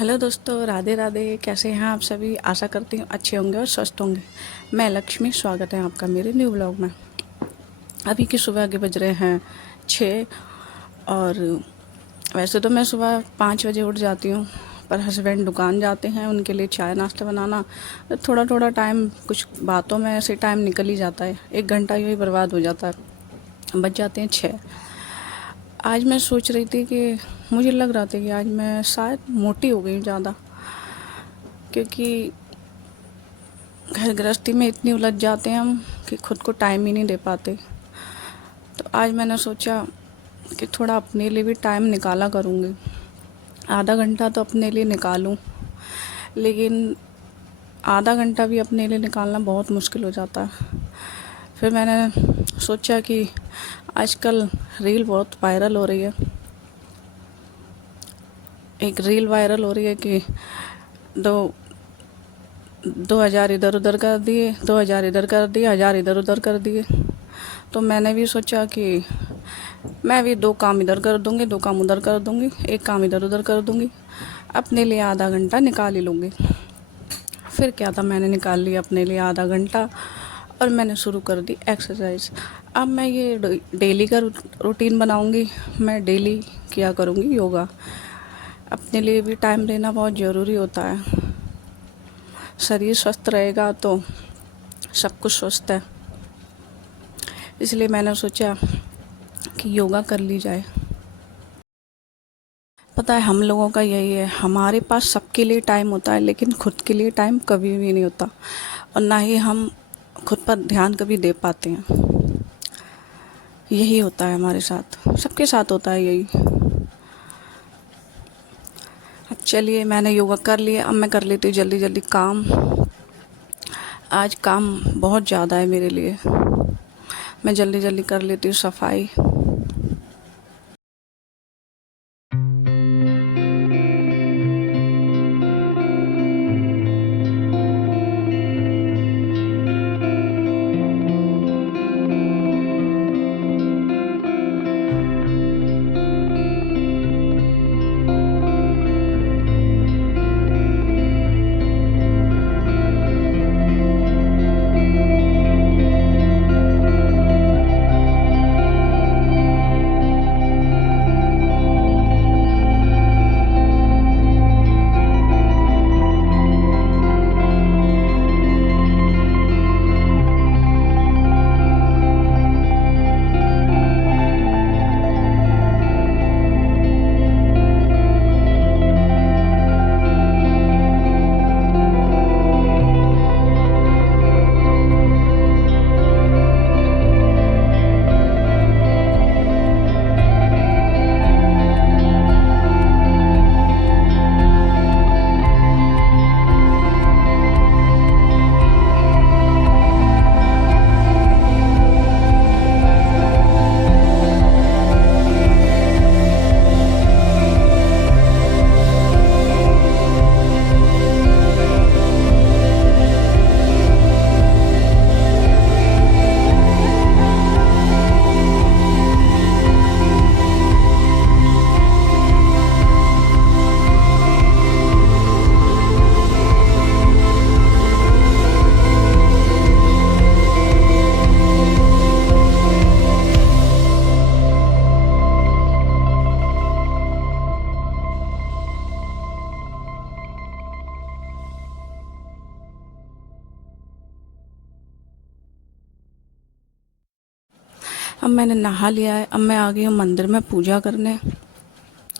Hello दोस्तों, राधे राधे। कैसे हैं आप सभी? आशा करती हूँ अच्छे होंगे और स्वस्थ होंगे। मैं लक्ष्मी, स्वागत है आपका मेरे न्यू ब्लॉग में। अभी की सुबह के बज रहे हैं 6। और वैसे तो मैं सुबह 5 बजे उठ जाती हूँ, पर हस्बैंड दुकान जाते हैं, उनके लिए चाय नाश्ता बनाना थोड़ा थोड़ा टाइम, कुछ बातों में ऐसे टाइम निकल ही जाता है। 1 घंटा यूँ ही बर्बाद हो जाता है, बज जाते हैं 6। आज मैं सोच रही थी कि मुझे लग रहा था कि आज मैं शायद मोटी हो गई हूँ ज़्यादा, क्योंकि घर गृहस्थी में इतनी उलझ जाते हैं हम कि खुद को टाइम ही नहीं दे पाते। तो आज मैंने सोचा कि थोड़ा अपने लिए भी टाइम निकाला करूँगी। आधा घंटा तो अपने लिए निकालूं, लेकिन आधा घंटा भी अपने लिए निकालना बहुत मुश्किल हो जाता है। फिर मैंने सोचा कि आजकल रील बहुत वायरल हो रही है। एक रील वायरल हो रही है कि दो 2000 इधर उधर कर दिए, 2000 इधर कर दिए, 1000 इधर उधर कर दिए। तो मैंने भी सोचा कि मैं भी 2 काम इधर कर दूँगी, 2 काम उधर कर दूँगी, 1 काम इधर उधर कर दूँगी, अपने लिए आधा घंटा निकाल ही लूँगी। फिर क्या था, मैंने निकाल लिया अपने लिए आधा घंटा और मैंने शुरू कर दी एक्सरसाइज। अब मैं ये डेली का रूटीन बनाऊँगी। मैं डेली किया करूँगी योगा। अपने लिए भी टाइम देना बहुत ज़रूरी होता है। शरीर स्वस्थ रहेगा तो सब कुछ स्वस्थ है। इसलिए मैंने सोचा कि योगा कर ली जाए। पता है, हम लोगों का यही है, हमारे पास सबके लिए टाइम होता है, लेकिन खुद के लिए टाइम कभी भी नहीं होता, और ना ही हम खुद पर ध्यान कभी दे पाते हैं। यही होता है हमारे साथ, सबके साथ होता है यही। अब चलिए, मैंने योगा कर लिया, अब मैं कर लेती हूँ जल्दी जल्दी काम। आज काम बहुत ज़्यादा है मेरे लिए। मैं जल्दी जल्दी कर लेती हूँ सफाई। अब मैंने नहा लिया है, अब मैं आ गई हूँ मंदिर में पूजा करने।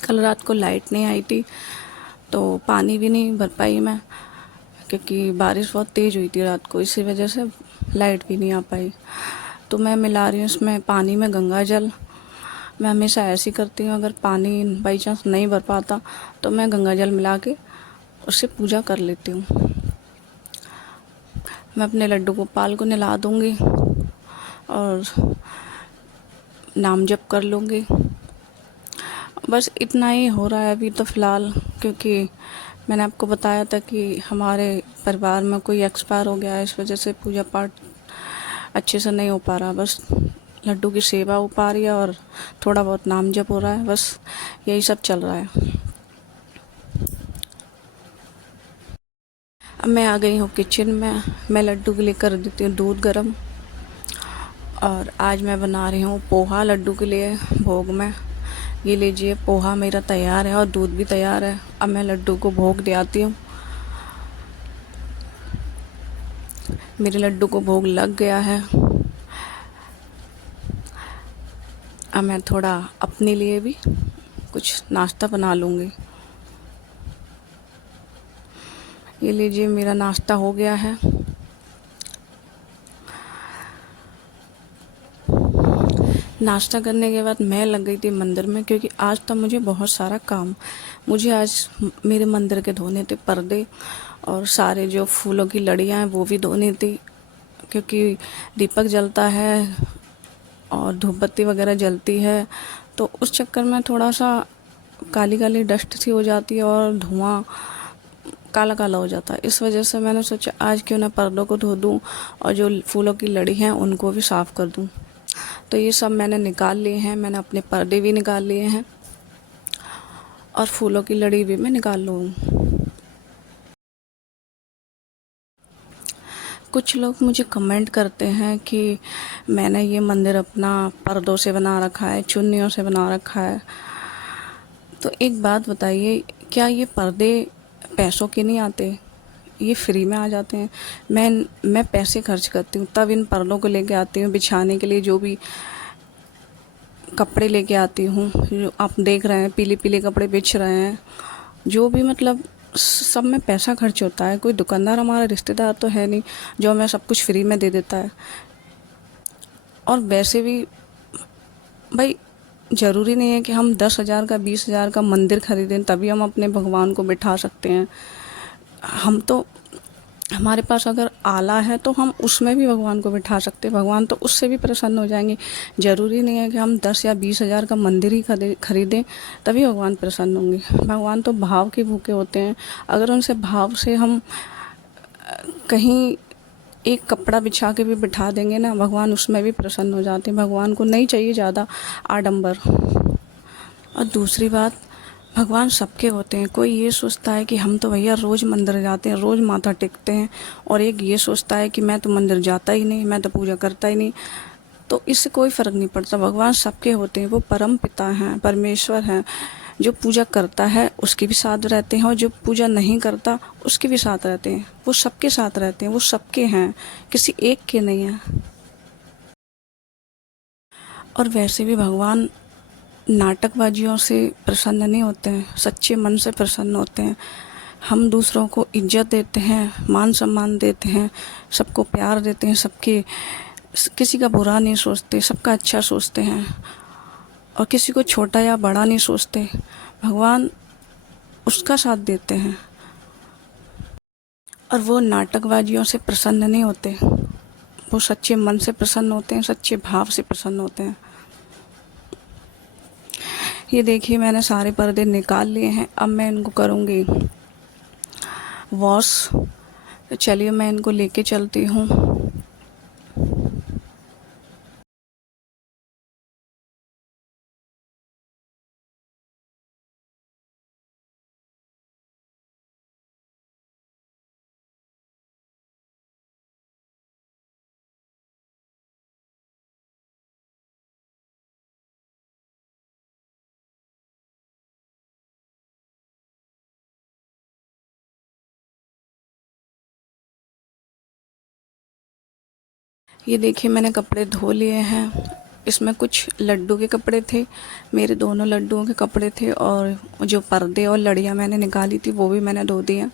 कल रात को लाइट नहीं आई थी, तो पानी भी नहीं भर पाई मैं, क्योंकि बारिश बहुत तेज़ हुई थी रात को, इसी वजह से लाइट भी नहीं आ पाई। तो मैं मिला रही हूँ इसमें पानी में गंगा जल। मैं हमेशा ऐसी करती हूँ, अगर पानी बाई चांस नहीं भर पाता तो मैं गंगा जल मिला के उससे पूजा कर लेती हूँ। मैं अपने लड्डू गोपाल को नहला दूँगी और नाम जप कर लूँगी। बस इतना ही हो रहा है अभी तो फ़िलहाल, क्योंकि मैंने आपको बताया था कि हमारे परिवार में कोई एक्सपायर हो गया है, इस वजह से पूजा पाठ अच्छे से नहीं हो पा रहा। बस लड्डू की सेवा हो पा रही है और थोड़ा बहुत नाम जप हो रहा है, बस यही सब चल रहा है। अब मैं आ गई हूँ किचन में। मैं लड्डू के लिए कर देती हूँ दूध गर्म। और आज मैं बना रही हूँ पोहा लड्डू के लिए भोग में। ये लीजिए, पोहा मेरा तैयार है और दूध भी तैयार है। अब मैं लड्डू को भोग दे आती हूँ। मेरे लड्डू को भोग लग गया है। अब मैं थोड़ा अपने लिए भी कुछ नाश्ता बना लूँगी। ये लीजिए, मेरा नाश्ता हो गया है। नाश्ता करने के बाद मैं लग गई थी मंदिर में, क्योंकि आज तो मुझे बहुत सारा काम। मुझे आज मेरे मंदिर के धोने थे पर्दे, और सारे जो फूलों की लड़ियाँ हैं वो भी धोनी थी, क्योंकि दीपक जलता है और धूप बत्ती वगैरह जलती है, तो उस चक्कर में थोड़ा सा काली काली डस्ट सी हो जाती है और धुआं काला काला हो जाता है। इस वजह से मैंने सोचा आज क्यों ना पर्दों को धो दूँ और जो फूलों की लड़ी हैं उनको भी साफ़ कर दूँ। तो ये सब मैंने निकाल लिए हैं। मैंने अपने पर्दे भी निकाल लिए हैं और फूलों की लड़ी भी मैं निकाल लूँ। कुछ लोग मुझे कमेंट करते हैं कि मैंने ये मंदिर अपना पर्दों से बना रखा है, चुन्नियों से बना रखा है। तो एक बात बताइए, क्या ये पर्दे पैसों के नहीं आते? ये फ्री में आ जाते हैं। मैं पैसे खर्च करती हूँ तब इन पर्दों को लेके आती हूँ बिछाने के लिए। जो भी कपड़े लेके आती हूँ, जो आप देख रहे हैं पीले पीले कपड़े बिछ रहे हैं, जो भी मतलब सब में पैसा खर्च होता है। कोई दुकानदार हमारा रिश्तेदार तो है नहीं जो हमें सब कुछ फ्री में दे देता है। और वैसे भी भाई, ज़रूरी नहीं है कि हम 10,000 का 20,000 का मंदिर खरीदें तभी हम अपने भगवान को बिठा सकते हैं। हम तो, हमारे पास अगर आला है तो हम उसमें भी भगवान को बिठा सकते हैं। भगवान तो उससे भी प्रसन्न हो जाएंगे। ज़रूरी नहीं है कि हम 10 या 20,000 का मंदिर ही खरीदें तभी भगवान प्रसन्न होंगे। भगवान तो भाव के भूखे होते हैं। अगर उनसे भाव से हम कहीं एक कपड़ा बिछा के भी बिठा देंगे ना, भगवान उसमें भी प्रसन्न हो जाते हैं। भगवान को नहीं चाहिए ज़्यादा आडंबर। और दूसरी बात, भगवान सबके होते हैं। कोई ये सोचता है कि हम तो भैया रोज़ मंदिर जाते हैं, रोज़ माथा टेकते हैं, और एक ये सोचता है कि मैं तो मंदिर जाता ही नहीं, मैं तो पूजा करता ही नहीं। तो इससे कोई फ़र्क नहीं पड़ता। भगवान सबके होते हैं। वो परम पिता हैं, परमेश्वर हैं। जो पूजा करता है उसके भी साथ रहते हैं और जो पूजा नहीं करता उसके भी साथ रहते हैं। वो सबके साथ रहते हैं। वो सबके हैं, किसी एक के नहीं हैं। और वैसे भी भगवान नाटकबाजियों से प्रसन्न नहीं होते हैं, सच्चे मन से प्रसन्न होते हैं। हम दूसरों को इज्जत देते हैं, मान सम्मान देते हैं, सबको प्यार देते हैं, सबके किसी का बुरा नहीं सोचते, सबका अच्छा सोचते हैं, और किसी को छोटा या बड़ा नहीं सोचते। भगवान उसका साथ देते हैं। और वो नाटकबाजियों से प्रसन्न नहीं होते। वो सच्चे मन से प्रसन्न होते हैं, सच्चे भाव से प्रसन्न होते हैं। ये देखिए, मैंने सारे पर्दे निकाल लिए हैं। अब मैं इनको करूँगी वॉश। तो चलिए मैं इनको लेके चलती हूँ। ये देखिए, मैंने कपड़े धो लिए हैं। इसमें कुछ लड्डू के कपड़े थे, मेरे दोनों लड्डुओं के कपड़े थे, और जो पर्दे और लड़ियाँ मैंने निकाली थी वो भी मैंने धो दिया।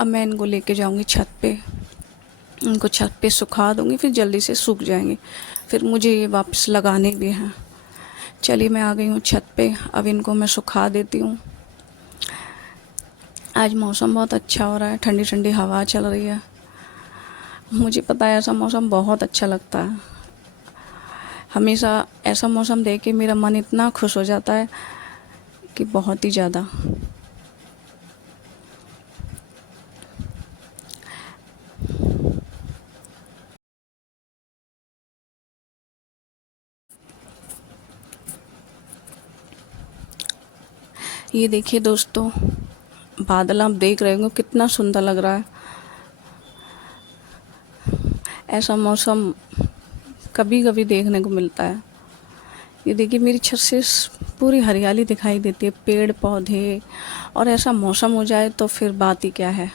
अब मैं इनको लेके जाऊँगी छत पे। इनको छत पे सुखा दूँगी, फिर जल्दी से सूख जाएंगे। फिर मुझे ये वापस लगाने भी हैं। चलिए मैं आ गई हूँ छत पे। अब इनको मैं सुखा देती हूँ। आज मौसम बहुत अच्छा हो रहा है, ठंडी ठंडी हवा चल रही है। मुझे पता है ऐसा मौसम बहुत अच्छा लगता है। हमेशा ऐसा मौसम देख के मेरा मन इतना खुश हो जाता है कि बहुत ही ज़्यादा। ये देखिए दोस्तों, बादल आप देख रहे होंगे कितना सुंदर लग रहा है। ऐसा मौसम कभी कभी देखने को मिलता है। ये देखिए मेरी छत से पूरी हरियाली दिखाई देती है, पेड़ पौधे, और ऐसा मौसम हो जाए तो फिर बात ही क्या है।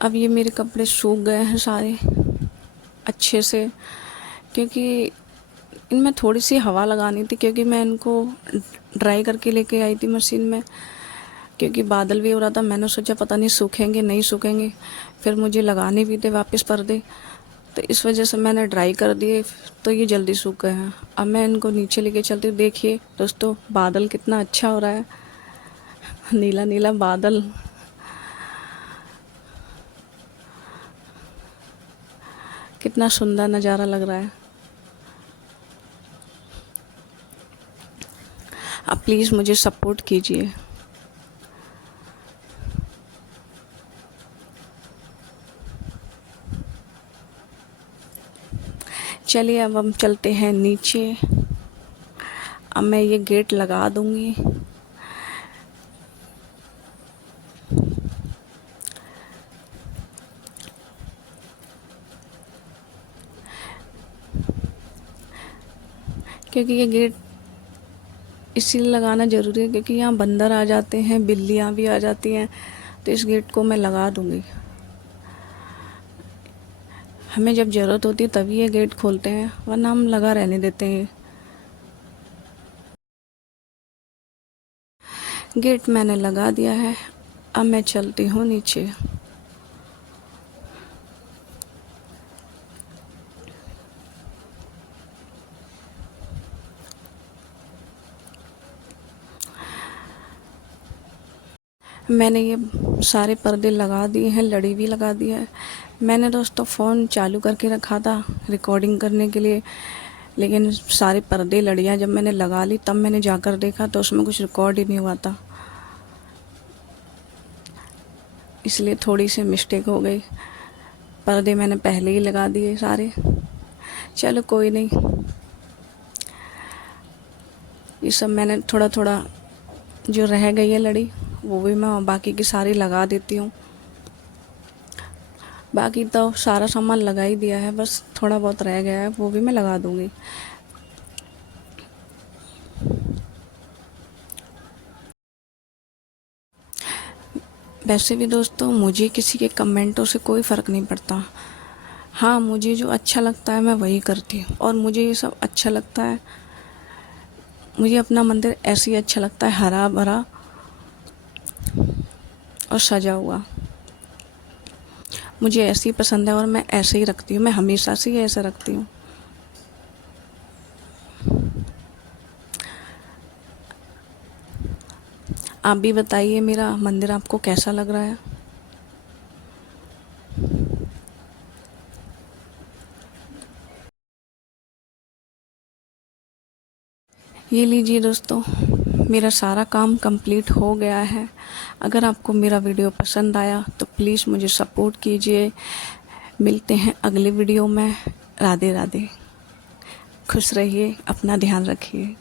अब ये मेरे कपड़े सूख गए हैं सारे अच्छे से, क्योंकि इनमें थोड़ी सी हवा लगानी थी, क्योंकि मैं इनको ड्राई करके लेके आई थी मशीन में, क्योंकि बादल भी हो रहा था। मैंने सोचा पता नहीं सूखेंगे नहीं सूखेंगे, फिर मुझे लगाने भी थे वापस पर्दे, तो इस वजह से मैंने ड्राई कर दिए, तो ये जल्दी सूख गए हैं। अब मैं इनको नीचे लेके चलती हूँ। देखिए दोस्तों, बादल कितना अच्छा हो रहा है, नीला नीला बादल। कितना सुंदर नज़ारा लग रहा है। आप प्लीज़ मुझे सपोर्ट कीजिए। चलिए अब हम चलते हैं नीचे। अब मैं ये गेट लगा दूंगी। क्योंकि ये गेट इसीलिए लगाना ज़रूरी है, क्योंकि यहाँ बंदर आ जाते हैं, बिल्लियाँ भी आ जाती हैं, तो इस गेट को मैं लगा दूंगी। हमें जब ज़रूरत होती है तभी ये गेट खोलते हैं, वरना हम लगा रहने देते हैं। गेट मैंने लगा दिया है। अब मैं चलती हूँ नीचे। मैंने ये सारे पर्दे लगा दिए हैं, लड़ी भी लगा दी है। मैंने दोस्तों फ़ोन चालू करके रखा था रिकॉर्डिंग करने के लिए, लेकिन सारे पर्दे लड़ियाँ जब मैंने लगा ली तब मैंने जाकर देखा तो उसमें कुछ रिकॉर्ड ही नहीं हुआ था, इसलिए थोड़ी सी मिस्टेक हो गई। पर्दे मैंने पहले ही लगा दिए सारे। चलो कोई नहीं, ये सब मैंने थोड़ा थोड़ा जो रह गई है लड़ी वो भी मैं बाकी की सारी लगा देती हूँ। बाकी तो सारा सामान लगा ही दिया है, बस थोड़ा बहुत रह गया है, वो भी मैं लगा दूँगी। वैसे भी दोस्तों मुझे किसी के कमेंटों से कोई फ़र्क नहीं पड़ता। हाँ, मुझे जो अच्छा लगता है मैं वही करती हूँ, और मुझे ये सब अच्छा लगता है। मुझे अपना मंदिर ऐसे ही अच्छा लगता है, हरा भरा और सजा हुआ। मुझे ऐसे ही पसंद है और मैं ऐसे ही रखती हूँ, मैं हमेशा से ही ऐसा रखती हूँ। आप भी बताइए मेरा मंदिर आपको कैसा लग रहा है। ये लीजिए दोस्तों, मेरा सारा काम कंप्लीट हो गया है। अगर आपको मेरा वीडियो पसंद आया तो प्लीज़ मुझे सपोर्ट कीजिए। मिलते हैं अगले वीडियो में। राधे राधे। खुश रहिए, अपना ध्यान रखिए।